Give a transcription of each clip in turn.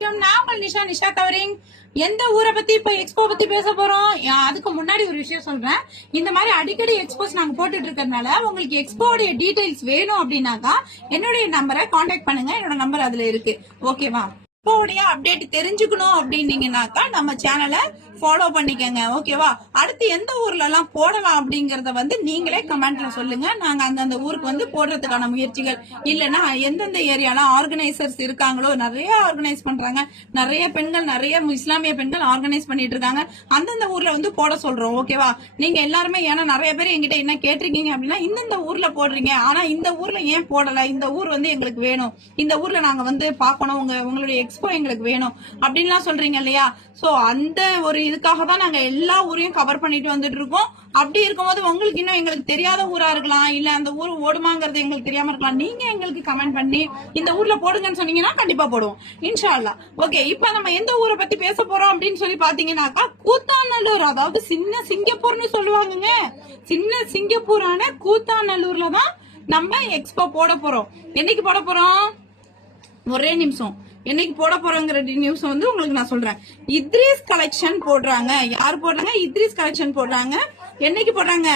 நான் உங்கள் நிஷா கவரிங். எந்த ஊரை பத்தி இப்ப எக்ஸ்போ பத்தி பேச போறோம். அதுக்கு முன்னாடி ஒரு விஷயம் சொல்றேன். இந்த மாதிரி அடிக்கடி எக்ஸ்போஸ் நாங்க போட்டுட்டு இருக்கறதுனால உங்களுக்கு எக்ஸ்போடைய டீடைல்ஸ் வேணும் அப்படின்னாக்கா என்னுடைய நம்பரை கான்டாக்ட் பண்ணுங்க. என்னோட நம்பர் அதுல இருக்கு. ஓகேவா? எக்ஸ்போடைய அப்டேட் தெரிஞ்சுக்கணும் அப்படின்னீங்கன்னாக்கா நம்ம சேனலை ஃபாலோ பண்ணிக்கங்க. ஓகேவா? அடுத்து எந்த ஊர்ல எல்லாம் போடலாம் அப்படிங்கறத நீங்களே கமெண்ட்ல சொல்லுங்க. நாங்க அந்தந்த ஊருக்கு போடுறதுக்கான முயற்சிகள் இல்லைன்னா எந்தெந்த ஏரியாலாம் ஆர்கனைசர்ஸ் இருக்காங்களோ நிறைய ஆர்கனைஸ் பண்றாங்க. நிறைய பெண்கள் நிறைய இஸ்லாமிய பெண்கள் ஆர்கனைஸ் பண்ணிட்டு இருக்காங்க. அந்தந்த ஊர்ல போட சொல்றோம். ஓகேவா? நீங்க எல்லாருமே ஏன்னா நிறைய பேர் எங்கிட்ட என்ன கேட்டிருக்கீங்க அப்படின்னா இந்த ஊர்ல போடுறீங்க, ஆனா இந்த ஊர்ல ஏன் போடல, இந்த ஊர் எங்களுக்கு வேணும், இந்த ஊர்ல நாங்க பாக்கணும், உங்களுடைய எக்ஸ்போ எங்களுக்கு வேணும் அப்படின்லாம் சொல்றீங்க இல்லையா? சோ அந்த ஒரு இதுக்காக தான் நாங்க எல்லா ஊரையும் கவர் பண்ணிட்டு வந்துட்டு இருக்கோம். அப்படி இருக்கும்போது உங்களுக்கு இன்னும் எங்களுக்கு தெரியாத ஊரா இருக்கலாம், இல்ல அந்த ஊர் ஓடுமாங்கிறது எங்களுக்கு தெரியாம இருக்கலாம். நீங்க எங்களுக்கு கமெண்ட் பண்ணி இந்த ஊர்ல போடுங்கன்னு சொன்னீங்கன்னா கண்டிப்பா போடுவோம் இன்ஷா அல்லாஹ். ஓகே, இப்ப நம்ம எந்த ஊரை பத்தி பேச போறோம் அப்படின்னு சொல்லி பாத்தீங்கன்னாக்கா கூத்தாநல்லூர், அதாவது சின்ன சிங்கப்பூர்னு சொல்லுவாங்க. சின்ன சிங்கப்பூரான கூத்தாநல்லூர்ல தான் நம்ம எக்ஸ்போ போட போறோம். என்னைக்கு போட போறோம்? ஒரே நிமிஷம். என்னைக்கு போட போறோங்கிற நியூஸ் உங்களுக்கு நான் சொல்றேன். இத்ரீஸ் கலெக்ஷன் போடுறாங்க. யார் போடுறாங்க? இத்ரீஸ் கலெக்ஷன் போடுறாங்க. என்னைக்கு போடுறாங்க?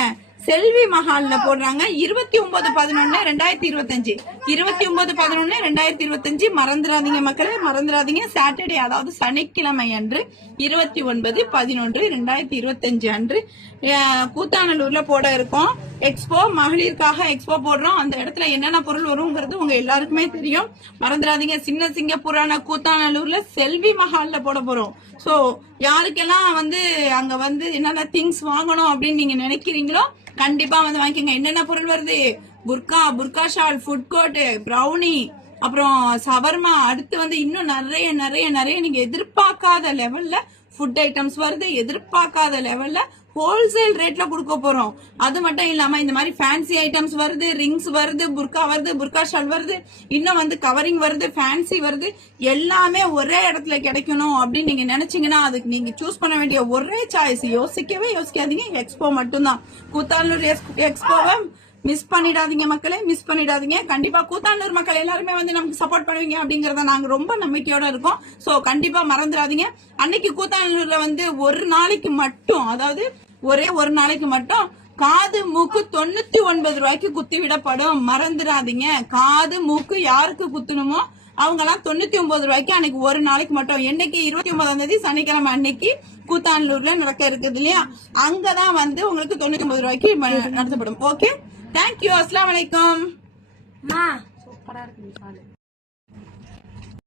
செல்வி மஹால்ல போடுறாங்க. 29/11/2025 29/11/2025 மறந்துடாதீங்க மக்களே, மறந்துடாதீங்க. சாட்டர்டே, அதாவது சனிக்கிழமை அன்று 29/11/2025 அன்று கூத்தாநல்லூர்ல போட இருக்கோம் எக்ஸ்போ. மகளிருக்காக எக்ஸ்போ போடுறோம். அந்த இடத்துல என்னென்ன பொருள் வருங்கிறது உங்க எல்லாருக்குமே தெரியும். மறந்துடாதீங்க. சின்ன சிங்கப்பூரான கூத்தாநல்லூர்ல செல்வி மஹால்ல போட போறோம். சோ யாருக்கெல்லாம் அங்க என்னென்ன திங்ஸ் வாங்கணும் அப்படின்னு நீங்க நினைக்கிறீங்களோ கண்டிப்பா வாங்கிக்கோங்க. என்னென்ன பொருள் வருது? புர்கா ஷால், ஃபுட் கோர்ட், ப்ரௌனி, அப்புறம் சவர்மா, அடுத்து இன்னும் நிறைய நிறைய நிறைய நீங்க எதிர்பார்க்காத லெவல்ல ஃபுட் ஐட்டம்ஸ் வருது. எதிர்பார்க்காத லெவல்ல ஹோல்சேல் ரேட்ல கொடுக்க போறோம். அது மட்டும் இல்லாம இந்த மாதிரி ஃபேன்சி ஐட்டம்ஸ் வருது, ரிங்ஸ் வருது, புர்கா வருது, புர்கா ஷால் வருது, இன்னும் கவரிங் வருது, ஃபேன்சி வருது. எல்லாமே ஒரே இடத்துல கிடைக்கணும் அப்படின்னு நீங்க நினைச்சீங்கன்னா அதுக்கு நீங்க சூஸ் பண்ண வேண்டிய ஒரே சாய்ஸ், யோசிக்கவே யோசிக்காதீங்க, எக்ஸ்போ மட்டும்தான். கூத்தாநல்லூர் எக்ஸ்போவை மிஸ் பண்ணிடாதீங்க மக்களே, மிஸ் பண்ணிடாதீங்க. கண்டிப்பா கூத்தாநல்லூர் மக்கள் எல்லாருமே நமக்கு சப்போர்ட் பண்ணுவீங்க அப்படிங்கறத நாங்க ரொம்ப நம்பிக்கையோட இருக்கோம். சோ கண்டிப்பா மறந்துடாதீங்க. அன்னைக்கு கூத்தாநல்லூர்ல ஒரு நாளைக்கு மட்டும், அதாவது ஒரே ஒரு நாளைக்கு மட்டும் காது மூக்கு 99 ரூபாய்க்கு குத்தி விடப்படும். மறந்துடாதீங்க. காது மூக்கு யாருக்கு குத்தணுமோ அவங்க எல்லாம் 99 ரூபாய்க்கு அன்னைக்கு ஒரு நாளைக்கு மட்டும். என்னைக்கு? 29ஆம் தேதி சனிக்கிழமை அன்னைக்கு கூத்தாநல்லூர்ல நடக்க இருக்குது இல்லையா? அங்கதான் உங்களுக்கு 99 ரூபாய்க்கு நடத்தப்படும். Okay, thank you. அஸ்ஸலாமு அலைக்கும். சூப்பரா இருக்கு.